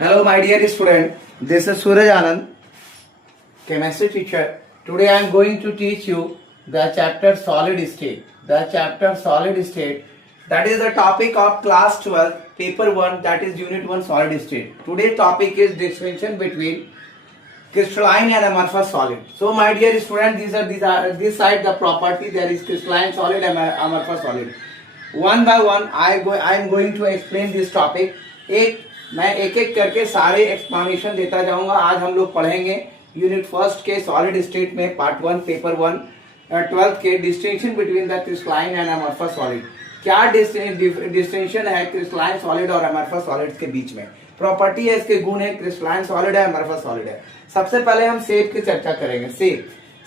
Hello, my dear student. This is Suraj Anand, chemistry teacher. Today I am going to teach you the chapter solid state. The chapter solid state, that is the topic of class 12, paper 1, that is unit 1 solid state. Today's topic is distinction between crystalline and amorphous solid. So my dear student, this side the property, there is crystalline solid and amorphous solid. One by one I am going to explain this topic. मैं एक एक करके सारे explanation देता जाऊंगा. आज हम लोग पढ़ेंगे यूनिट फर्स्ट के सॉलिड स्टेट में पार्ट 1 पेपर 1 12th के distinction between the crystalline and amorphous solid. क्या डिस्टिंक्शन है क्रिस्टलाइन सॉलिड और अमॉर्फस सॉलिड्स के बीच में, प्रॉपर्टी है, इसके गुण है, क्रिस्टलाइन सॉलिड है, अमॉर्फस सॉलिड है. सबसे पहले हम शेप की चर्चा करेंगे.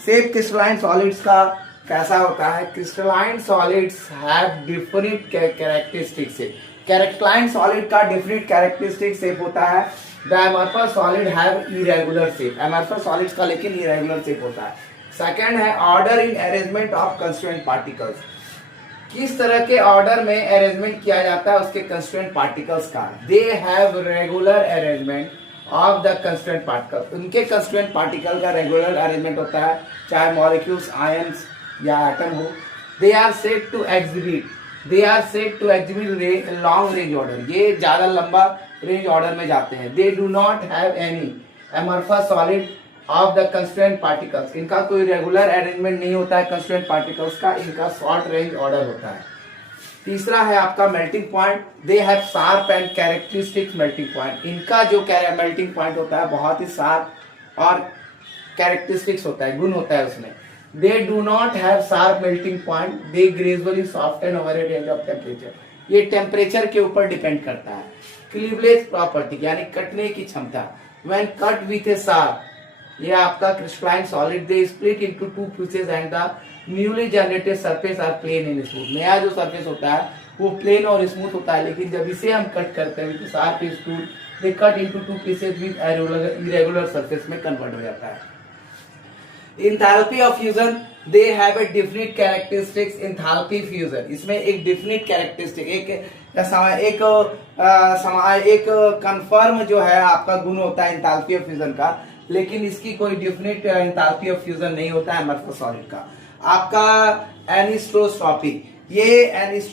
शेप क्रिस्टलाइन सॉलिड्स का कैसा होता है. Crystalline solids have different characteristics. Crystalline solid का डिफरेंट कैरेक्टरिस्टिक शेप होता है. The amorphous solid have irregular shape. Amorphous solids का लेकिन इरेगुलर शेप होता है. सेकंड है order in arrangement of constituent particles. किस तरह के ऑर्डर में अरेंजमेंट किया जाता है उसके कंस्टिट्यूएंट पार्टिकल्स का. They have regular arrangement of the constituent particle. उनके कंस्टिट्यूएंट पार्टिकल का रेगुलर अरेंजमेंट होता है, चाहे मॉलिक्यूल्स आयंस या एटम हो. They are said to exhibit long range order. ये ज्यादा लंबा रेंज ऑर्डर में जाते हैं. They do not have any amorphous solid of the constituent particles. इनका कोई रेगुलर अरेंजमेंट नहीं होता है कंस्टिट्यूएंट पार्टिकल्स का. इनका शॉर्ट रेंज ऑर्डर होता है. तीसरा है आपका melting point. They have sharp and characteristic melting point. इनका जो मेल्टिंग पॉइंट होता है बहुत ही शार्प और कैरेक्टरिस्टिक्स होता है, गुण होता है उसमें. They do not have sharp melting point. They gradually soften over a range of temperature. ये टेम्परेचर के ऊपर डिपेंड करता है. क्लीवलेज प्रॉपर्टी यानी कटने की क्षमता. When cut with a sharp, ये आपका crystalline solid, they split into two pieces and the newly generated surface are plain and smooth. नया जो सरफेस होता है वो प्लेन और स्मूथ होता है, लेकिन जब इसे हम कट करते हैं with sharp tool, they cut into two pieces with irregular surface में कन्वर्ट हो जाता है. Enthalpy of fusion, they have a definite characteristics. enthalpy fusion, इसमें एक definite characteristic, एक कंफर्म जो है आपका गुण होता है enthalpy of fusion का, लेकिन इसकी कोई definite enthalpy of fusion नहीं होता है अमॉर्फस सॉलिड का. आपका एनिसोट्रॉपी, ये